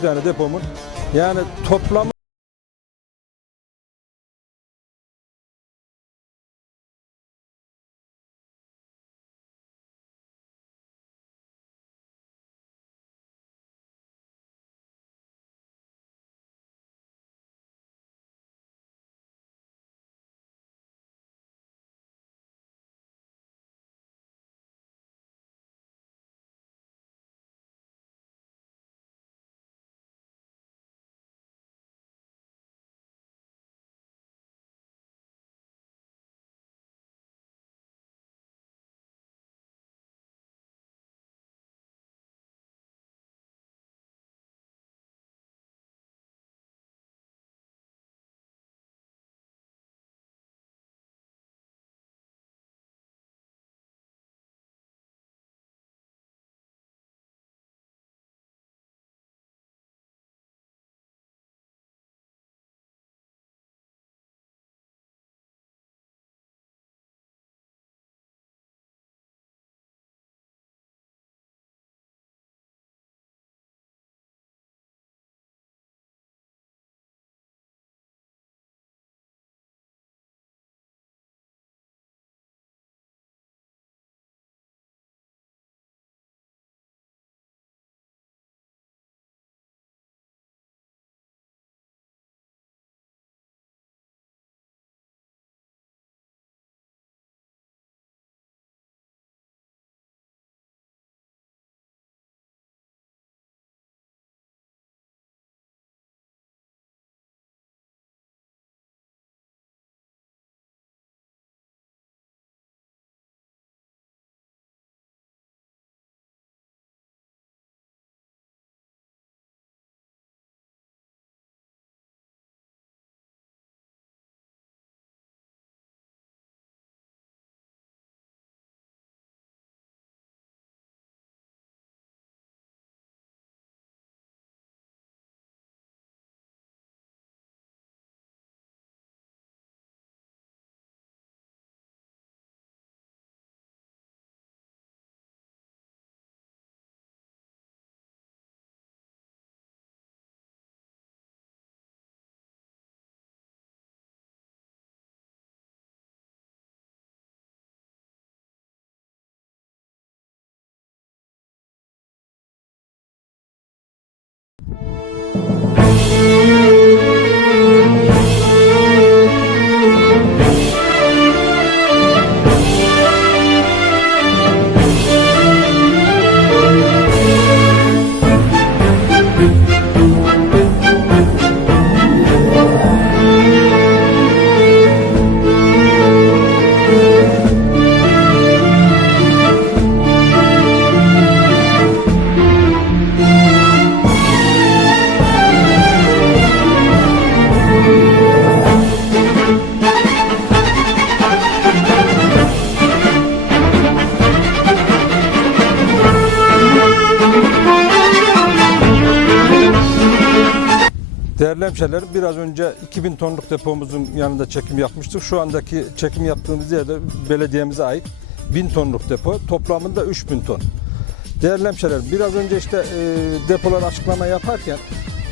tane depomun. Yani toplamı Değerli hemşehrilerim biraz önce 2000 tonluk depomuzun yanında çekim yapmıştık. Şu andaki çekim yaptığımız yerde belediyemize ait 1000 tonluk depo. Toplamında 3000 ton. Değerli hemşehrilerim biraz önce işte e, depolar açıklama yaparken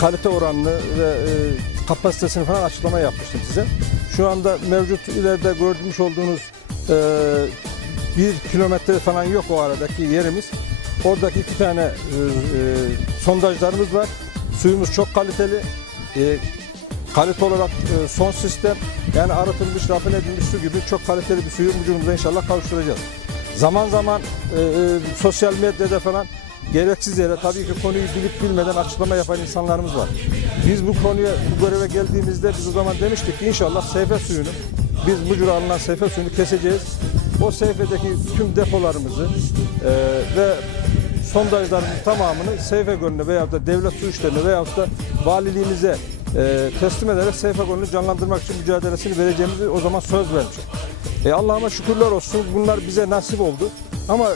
kalite oranını ve e, kapasitesini falan açıklama yapmıştım size. Şu anda mevcut ileride görmüş olduğunuz e, bir kilometre falan yok o aradaki yerimiz. Oradaki iki tane e, e, sondajlarımız var. Suyumuz çok kaliteli. E, kalite olarak e, son sistem yani arıtılmış, rafine edilmiş su gibi çok kaliteli bir suyu vücudumuza inşallah kavuşturacağız. Zaman zaman e, e, sosyal medyada falan gereksiz yere tabii ki konuyu bilip bilmeden açıklama yapan insanlarımız var. Biz bu konuya, bu göreve geldiğimizde biz o zaman demiştik ki inşallah seyfe suyunu, biz Mucur'a alınan seyfe suyunu keseceğiz. O seyfedeki tüm depolarımızı e, ve sondajlarımızın tamamını Seyfe Gölü'ne veya da devlet su işlerine veya da valiliğimize e, teslim ederek Seyfe Gölü'nü canlandırmak için mücadelesini vereceğimizi o zaman söz vermiştik. E, Allah'ıma şükürler olsun bunlar bize nasip oldu. Ama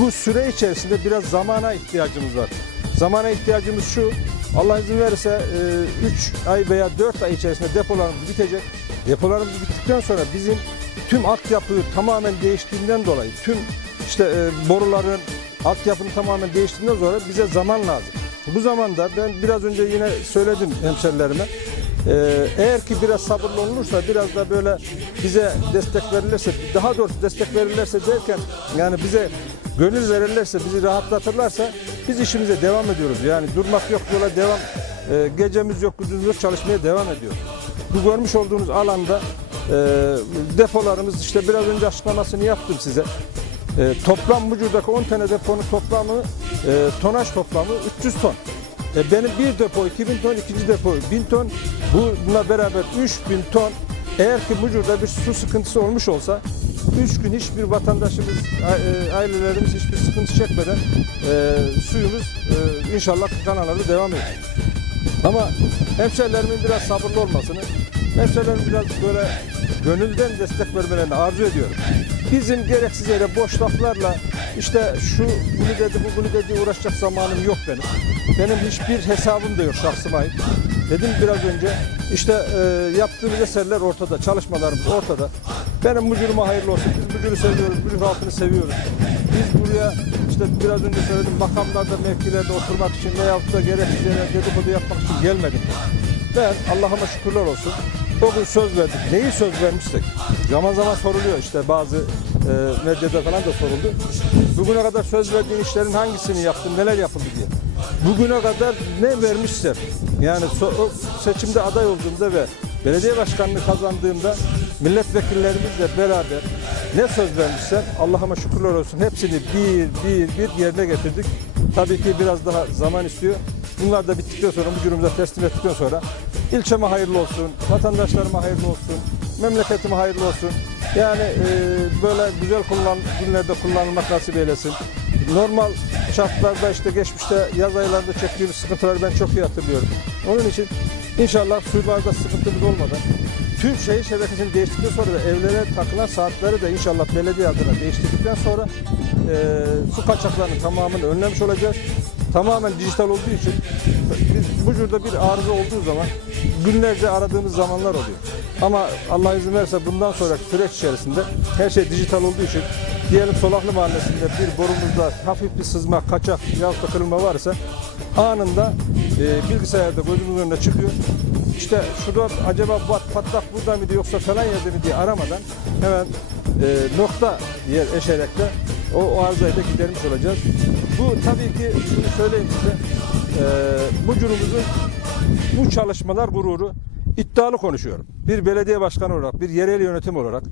bu süre içerisinde biraz zamana ihtiyacımız var. Zamana ihtiyacımız şu, Allah izin verirse 3 ay veya 4 ay içerisinde depolarımız bitecek. Depolarımız bittikten sonra bizim tüm altyapı tamamen değiştiğinden dolayı tüm işte e, boruların altyapının tamamen değiştiğinden sonra bize zaman lazım. Bu zamanda ben biraz önce yine söyledim hemşerilerime. Ee, eğer ki biraz sabırlı olunursa biraz da böyle bize destek verilirse daha doğrusu destek verirlerse derken yani bize gönül verirlerse bizi rahatlatırlarsa biz işimize devam ediyoruz. Yani durmak yok yola devam Ee, gecemiz yok gündüzümüz yok çalışmaya devam ediyoruz. Bu görmüş olduğunuz alanda e, depolarımız işte biraz önce açıklamasını yaptım size. E, toplam vücudaki 10 tane deponun toplamı e, tonaj toplamı 300 ton. E, benim bir depo 2000 ton, ikinci depo 1000 ton. Bununla beraber 3000 ton. Eğer ki vücuda bir su sıkıntısı olmuş olsa 3 gün hiçbir vatandaşımız, e, ailelerimiz hiçbir sıkıntı çekmeden e, suyumuz e, inşallah kanallarda devam ediyor. Ama hemşerilerimin biraz sabırlı olmasını, hemşerilerin biraz böyle gönülden destek vermelerini arzu ediyorum. Bizim gereksiz yere boş laflarla işte şu bunu dedi bu bunu dedi uğraşacak zamanım yok benim. Benim hiçbir hesabım da yok şahsıma ait. Dedim biraz önce işte e, yaptığımız eserler ortada, çalışmalarımız ortada. Benim mucuruma hayırlı olsun. Biz mucuru seviyoruz, mucur halkını seviyoruz. Biz buraya işte biraz önce söyledim makamlarda, mevkilerde oturmak için veyahut da gereksiz yere dedikodu yapmak için gelmedik. Ben Allah'ıma şükürler olsun. O söz verdik. Neyi söz vermişsek. Zaman zaman soruluyor işte bazı e, medyada falan da soruldu. Bugüne kadar söz verdiğin işlerin hangisini yaptın, neler yapıldı diye. Bugüne kadar ne vermişler. Yani so- seçimde aday olduğumda ve belediye başkanlığı kazandığımda milletvekillerimizle beraber ne söz vermişler Allah'ıma şükürler olsun hepsini bir bir bir yerine getirdik. Tabii ki biraz daha zaman istiyor. Bunlar da bittikten sonra, müdürümüze teslim ettikten sonra ilçeme hayırlı olsun, vatandaşlarıma hayırlı olsun, memleketime hayırlı olsun. Yani e, böyle güzel kullan, günlerde kullanılmak nasip eylesin. Normal şartlarda işte geçmişte yaz aylarında çektiğimiz sıkıntıları ben çok iyi hatırlıyorum. Onun için inşallah suylarda sıkıntımız olmadan tüm şehir şebekesini değiştirdikten sonra da evlere takılan saatleri de inşallah belediye adına değiştirdikten sonra e, su kaçaklarının tamamını önlemiş olacağız. Tamamen dijital olduğu için biz Bucur'da bir arıza olduğu zaman günlerce aradığımız zamanlar oluyor. Ama Allah izin verirse bundan sonraki süreç içerisinde her şey dijital olduğu için diyelim Solaklı Mahallesi'nde bir borumuzda hafif bir sızma, kaçak yahut da kırılma varsa anında e, bilgisayarda gözümüzün önüne çıkıyor. İşte şurada acaba bu patlak burada mıydı yoksa falan yerde mi diye aramadan hemen e, nokta yer eşerek de o, o arızayı da gidermiş olacağız. Bu tabii ki şunu söyleyeyim size e, Bucur'umuzun bu çalışmalar gururu iddialı konuşuyorum. Bir belediye başkanı olarak, bir yerel yönetim olarak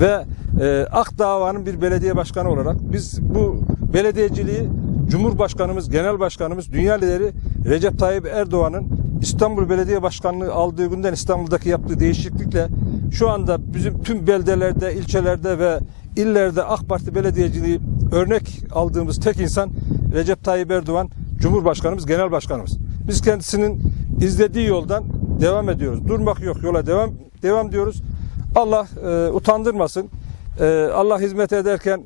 ve e, Akdağ'ın bir belediye başkanı olarak biz bu belediyeciliği Cumhurbaşkanımız, Genel Başkanımız, Dünya lideri Recep Tayyip Erdoğan'ın İstanbul Belediye Başkanlığı aldığı günden İstanbul'daki yaptığı değişiklikle şu anda bizim tüm beldelerde, ilçelerde ve illerde AK Parti belediyeciliği örnek aldığımız tek insan Recep Tayyip Erdoğan Cumhurbaşkanımız, Genel Başkanımız. Biz kendisinin izlediği yoldan devam ediyoruz. Durmak yok yola devam devam diyoruz. Allah e, utandırmasın. E, Allah hizmet ederken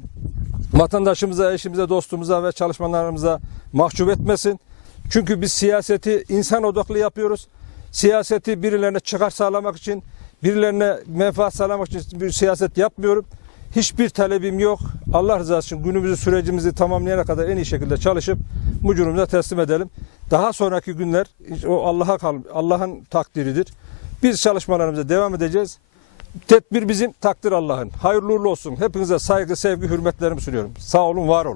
vatandaşımıza, eşimize, dostumuza ve çalışmalarımıza mahcup etmesin. Çünkü biz siyaseti insan odaklı yapıyoruz. Siyaseti birilerine çıkar sağlamak için, birilerine menfaat sağlamak için bir siyaset yapmıyorum. Hiçbir talebim yok. Allah rızası için günümüzü, sürecimizi tamamlayana kadar en iyi şekilde çalışıp mucurumuza teslim edelim. Daha sonraki günler o Allah'a kal Allah'ın takdiridir. Biz çalışmalarımıza devam edeceğiz. Tedbir bizim, takdir Allah'ın. Hayırlı uğurlu olsun. Hepinize saygı, sevgi, hürmetlerimi sunuyorum. Sağ olun, var olun.